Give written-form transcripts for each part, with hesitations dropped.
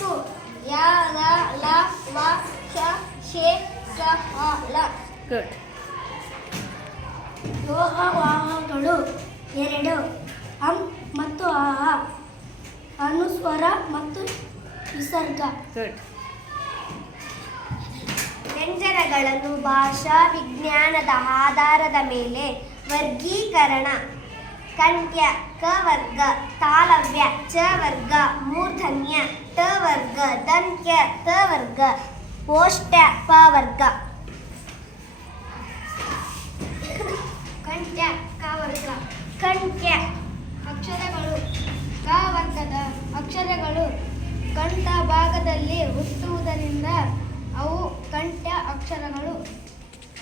ಮತ್ತು ಯ ಲ ಲ ವ ಶ ಶೆ ಸ ಹ ಲ. ಗುಡ್. ಯೋಗವಾಹಗಳು 2 ಅಂ ಮತ್ತು ಆ ಅನುಸ್ವರ ಮತ್ತು ವಿಸರ್ಗ. ಗುಡ್. ವ್ಯಂಜನಗಳನ್ನು ಭಾಷಾ ವಿಜ್ಞಾನದ ಆಧಾರದ ಮೇಲೆ ವರ್ಗೀಕರಣ. ಕಂಠ್ಯ ಕ ವರ್ಗ, ತಾಲವ್ಯ ಚ ವರ್ಗ, ಮೂರ್ಧನ್ಯ ಟ ವರ್ಗ, ದಂತ್ಯ ತ ವರ್ಗ, ಓಷ್ಠ್ಯ ಪ ವರ್ಗ. ಕಂಠ್ಯ ಕ ವರ್ಗ. ಕಂಠ್ಯ ಅಕ್ಷರಗಳು ಕ ವರ್ಗದ ಅಕ್ಷರಗಳು ಕಂಠ ಭಾಗದಲ್ಲಿ ಹುಟ್ಟುವುದರಿಂದ ಅವು ಕಂಠ್ಯ ಅಕ್ಷರಗಳು.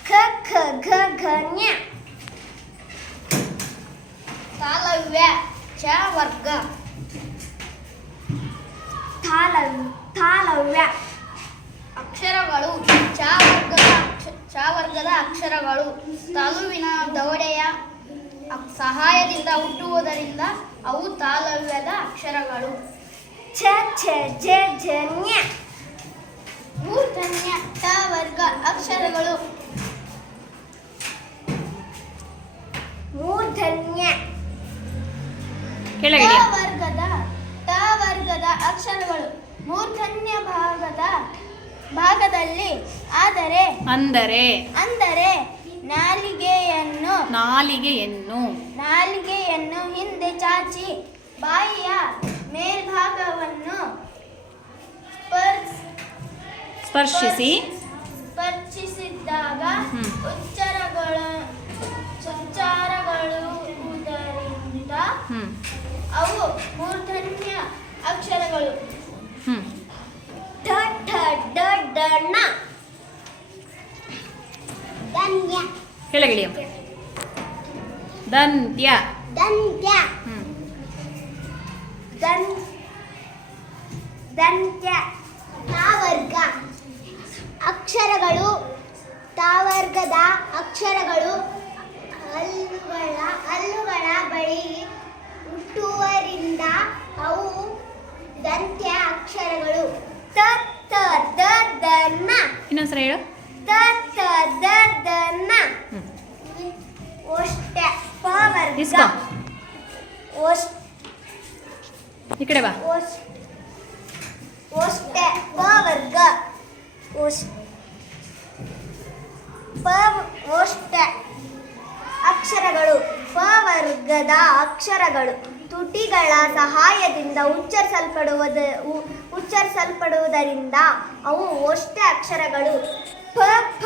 ಖ ಖ ಘ ಘ ಞ. ತಾಲವ್ಯ ಚ ವರ್ಗ. ತಾಲವ್ಯ ಅಕ್ಷರಗಳು ಚ ವರ್ಗದ ಅಕ್ಷರಗಳು ತಾಲುವಿನ ದವಡೆಯ ಸಹಾಯದಿಂದ ಹುಟ್ಟುವುದರಿಂದ ಅವು ತಾಲವ್ಯದ ಅಕ್ಷರಗಳು. ಛ ಛ ಝ ಝ ಞ. ಮೂರ್ಧನ್ಯ ಟ ವರ್ಗ ಅಕ್ಷರಗಳು. ಮೂರ್ಧನ್ಯ ಟ ವರ್ಗದ ಅಕ್ಷರಗಳು ಮೂರ್ಧನ್ಯ ಭಾಗದಲ್ಲಿ ಅಂದರೆ ನಾಲಿಗೆಯನ್ನು ಹಿಂದೆ ಚಾಚಿ ಬಾಯಿಯ ಮೇಲ್ಭಾಗವನ್ನು ಸ್ಪರ್ಶಿಸಿದಾಗ ಉಚ್ಚಾರಗೊಳ್ಳುವುದರಿಂದ ಅವು ಮೂರ್ಧನ್ಯ ಅಕ್ಷರಗಳು. ಠ ಠ ಡ ಡ ಣ. ಧನ್ಯ ಕೆಳಗಿಳಿಯ. ದಂತ್ಯ. ದಂತ್ಯ ದಂತ್ಯ ತಾವರ್ಗ ಅಕ್ಷರಗಳು. ತಾವರ್ಗದ ಅಕ್ಷರಗಳು ಹಲ್ಲುಗಳ ಬಳಿ ಹುಟ್ಟುವುದರಿಂದ ಅವು ದಂತ್ಯ ಅಕ್ಷರಗಳು. ತ ತ ದ ದ ನ. ಇನ್ನೊಂದ್ಸಲ ಹೇಳು. ತ ತ ದ ದ ನ. ಓಷ್ಠ್ಯ ಪ ವರ್ಗ. ಈ ಕಡೆ ಬಾ. ಓಷ್ಠ್ಯ ಪ ವರ್ಗ. ಓಷ್ಠ್ಯ ಅಕ್ಷರಗಳು ಪ ವರ್ಗದ ಅಕ್ಷರಗಳು ತುಟಿಗಳ ಸಹಾಯದಿಂದ ಉಚ್ಚರಿಸಲ್ಪಡುವುದರಿಂದ ಅವು ಓಷ್ಠ್ಯ ಅಕ್ಷರಗಳು. ಪ ಫ